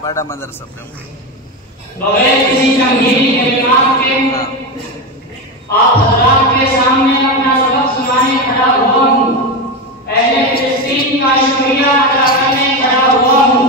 बड़ा मदरसा बगैर किसी तमहीदी के इमाम के आप हज़रात के सामने अपना सबक सुनाने खड़ा हुआ हूँ। अहले फिलिस्तीन का शुक्रिया अदा करने खड़ा हुआ हूँ,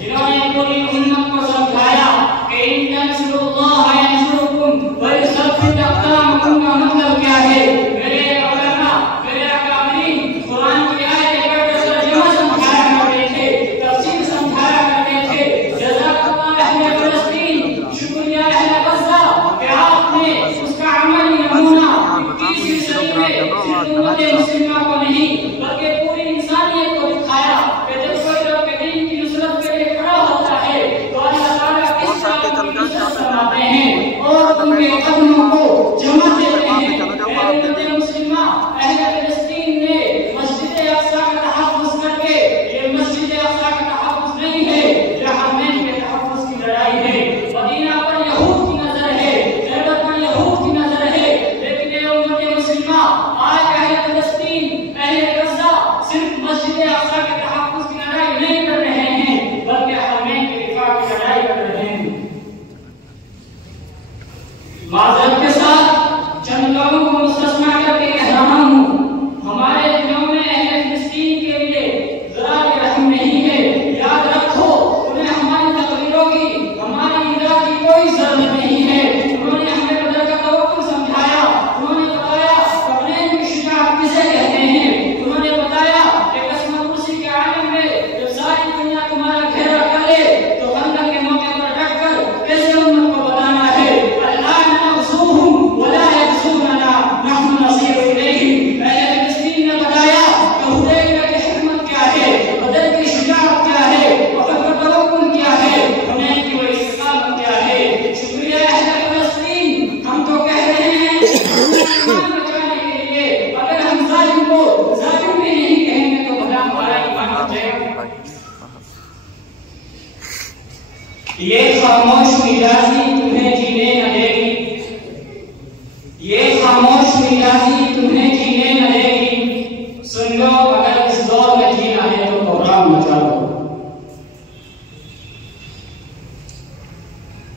जिन्होंने पूरी उम्मत को समझाया कि इन तंसुरुल्लाह यंसुरुकुम व युसब्बित अक़दामकुम का मतलब क्या है। मेरे उलमा, मेरे अकाबरीन कुरान की आयत का तर्जुमा समझाया करते थे, तफसीर समझाया करते थे। जज़ाकल्लाह अहले फिलिस्तीन, शुक्रिया अहले गज़ा कि आपने उसका अमली नमूना 21वीं सदी में सिर्फ उम्मत मुस्लिमा को नहीं बल्कि पूरी इंसानियत को दिखाया कि जब कोई रब के दीन की नुसरत के लिए खड़ा होता है तो अल्लाह ताला किस तरह की नुसरत फरमाते हैं और उनके कदमों को जमा देते हैं। उम्मत मुस्लिमा अहले फिलिस्तीन ने मस्जिद अक़सा का तहफ़्फ़ुज़ करके, ये मस्जिद अक़सा का तहफ़्फ़ुज़ नहीं है, ये हरमैन के तहफ़्फ़ुज़ की लड़ाई है। मदीना पर यहूद की नजर है, खैबर पर यहूद की नजर है, लेकिन ये उम्मत मुस्लिमा आज अहले फिलिस्तीन, अहले गज़ा सिर्फ मस्जिद अक़सा के तहफ़्फ़ुज़ की लड़ाई नहीं कर रहे हैं बल्कि हरमैन के दिफा की लड़ाई कर रहे हैं। माज़रत के साथ चंद लोगों को मुस्तस्ना करके कह रहा हूँ, हमारे दिलों में अहले फिलिस्तीन के लिए जरा भी रहम नहीं है। याद रखो, उन्हें हमारी तकरीरों की, हमारी इमदाद की कोई जरूरत नहीं है। उन्होंने हमें बदर का तवक्कुल समझाया, उन्होंने बताया कब्रें की शुजाअत किसे कहते हैं, उन्होंने बताया कि कसमत कुर्सी के आलम में जब सारी दुनिया तुम्हारा घेरा कर ले तो खंदक के मौके पर डटकर कैसे उम्मत को बताना है। अल्लाह नज़ूहुम वला यज़ूनना नहनु नसीर इलैहिम। अहले फिलिस्तीन ने बताया कि हुदैबिया की हिकमत क्या है, बदर की शुजाअत क्या है, वफ़द का तवक्कुल क्या है, हुनैन की वो इस्तिक़ामत क्या है। शुक्रिया अहले फिलिस्तीन, हम तो कह रहे हैं ईमान बचाने के लिए अगर हम जालिम को जालिम भी नहीं कहेंगे तो भला हमारा ईमान बचेगा। ये खामोश मिजाजी तुम्हें जीने न देगी, ये खामोश मिजाजी तुम्हें जीने न देगी। सुन लो, अगर इस दौर में जीना है तो प्रोग्राम मचा लो।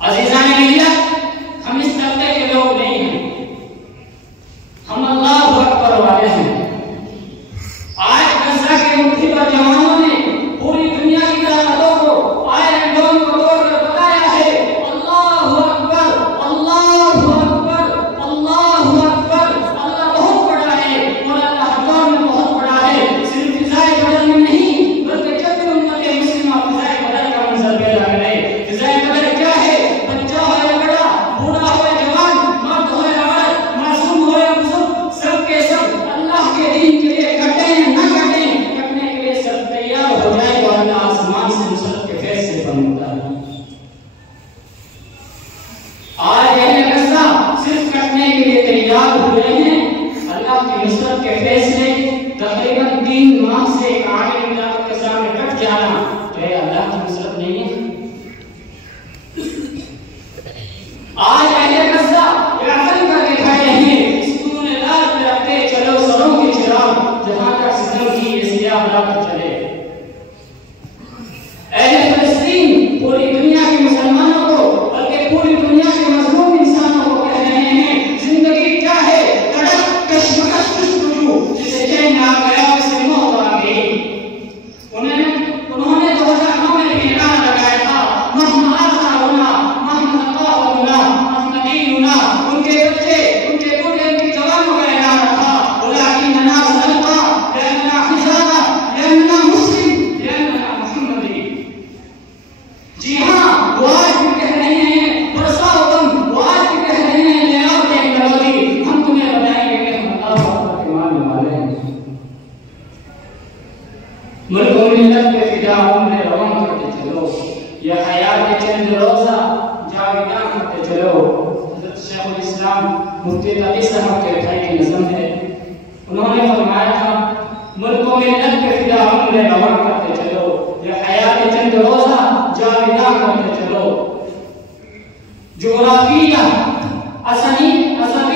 अज़ीज़ान मिल्लत, हम इस तबके के लोग नहीं हैं, हम अल्लाहु अकबर वाले हैं। आज गज़ा के मुट्ठी पर जवानों ने पूरी दुनिया की ताकतों को, आयरन डोम को तोड़कर बताया है अल्लाहु अकबर, अल्लाहु अकबर, अल्लाहु अकबर। अल्लाह बहुत बड़ा है और अल्लाह हर दौर में बहुत बड़ा है। सिर्फ फिज़ाए बदर में नहीं बल्कि जब भी उम्मत मुस्लिमा फिज़ाए बदर का मंजर पैदा करे। फिज़ाए बदर क्या है? बच्चा हो या बड़ा, बूढ़ा हो या जवान, मर्द हो या औरत, मासूम हो या बुजुर्ग, सब के सब अल्लाह के दीन के लिए कटे या न कटे, कटने के लिए सब तैयार हो जाए तो अल्लाह आसमान से नुसरत के फैसले फरमाता है। आज अहले गज़ा सिर्फ कटने के लिए तैयार हुए हैं। अल्लाह की नुसरत के फैसले तकरीबन 3 माह से एक आलिम के सामने कट जाना तो ये अल्लाह की नुसरत नहीं है। आज अहले गज़ा अमल कर दिखाए हैं, सुकून लाल पे रखते चलो सरों के चिराग, जहां तक सितम की ये सियाह रात चले। अहले फिलिस्तीन पूरी दुनिया के मुसलमानों को बल्कि पूरी दुनिया के मज़लूम इंसानों को कह रहे हैं, जिंदगी क्या है? तड़प कश्मकश जुस्तजू, जिसे चैन आ गया उसे मौत आ गई। उन्होंने 2009 में भी ऐलान लगाया था महमा आज़ाउना महमा तक़ाहुना महमा दीनुना। उनके बच्चे, उनके बूढ़े, उनके जवानों का ऐलान रखा वलाकिन्ना सदका लन्ना हिजाना लन्ना मुस्लिम लन्ना मुहम्मदी। जी हाँ, वो आज भी कह रहे हैं बरसातम, वो आज भी कह रहे हैं ले आओ टेक्नोलॉजी, हम तुम्हें बताएंगे कि हम अल्लाह अकबर के मानने वाले हैं। मुल्क और मिल्लत के फिदाओं में रवान करते चलो, ये हयात के चंद रोज़ा जाविदां करते चलो। हज़रत शेखुल इस्लाम मुफ्ती तकी साहब के लिखाई की नज़म है, उन्होंने मिल्लत के फिदा उम्र रवा करते चलो, ये हयात चंद रोजा जाविदा करते चलो। जोग्राफिया असली असल